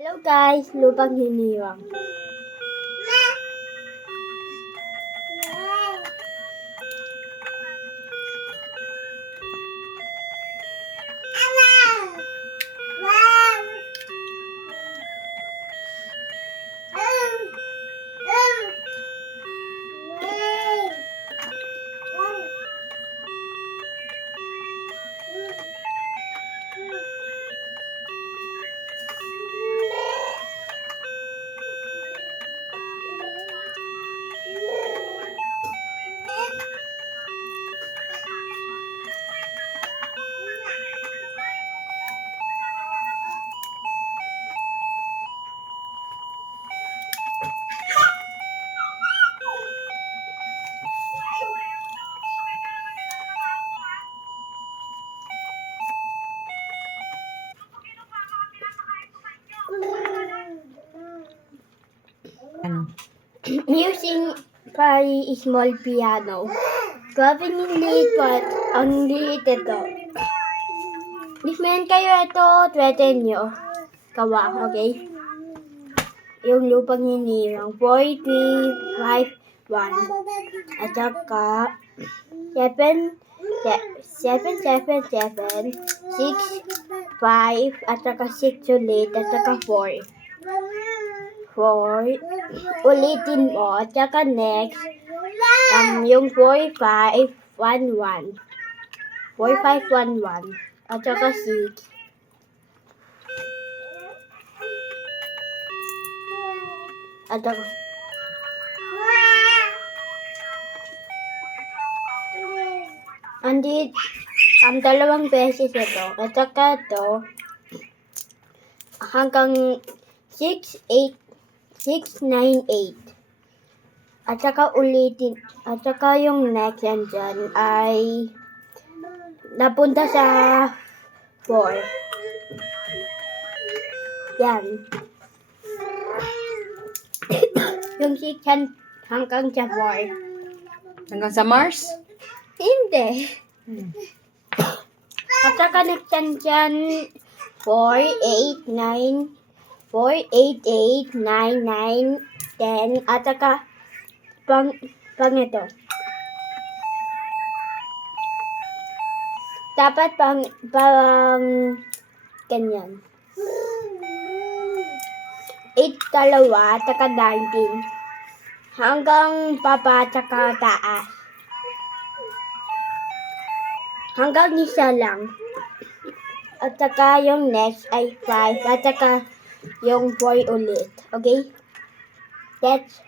Hello guys, lupang hiniwang. Ano? Using very small piano. Grabe yung liit but ang liit ito. If meron kayo ito, threaten nyo. Kawa, okay? Yung lupang hiniwang. 4, 3, 5, 1. At saka 7, 7, 6, 5, at saka 6 ulit, at saka 4. 4, ulitin mo, at saka next, yung 4, 5, 1, 1. 4, 5, 1, 1. At saka 6. At saka, andit, ang dalawang beses ito. At saka ito, hanggang 6, 8, 6, 9, 8. At saka ulitin, at saka yung next yan dyan ay napunta sa 4. Yan. Yung 6 hanggang sa 4. Hanggang sa Mars? Hindi. At saka next yan dyan 4, 8, 9, 4, 8, 8, 9, 9, 10. At saka pang ito. Dapat pang ganyan. 8 dalawa, at saka 19. Hanggang baba, at saka taas. Hanggang isa lang. At saka yung next ay 5. At saka yung 4 ulit. Okay? That's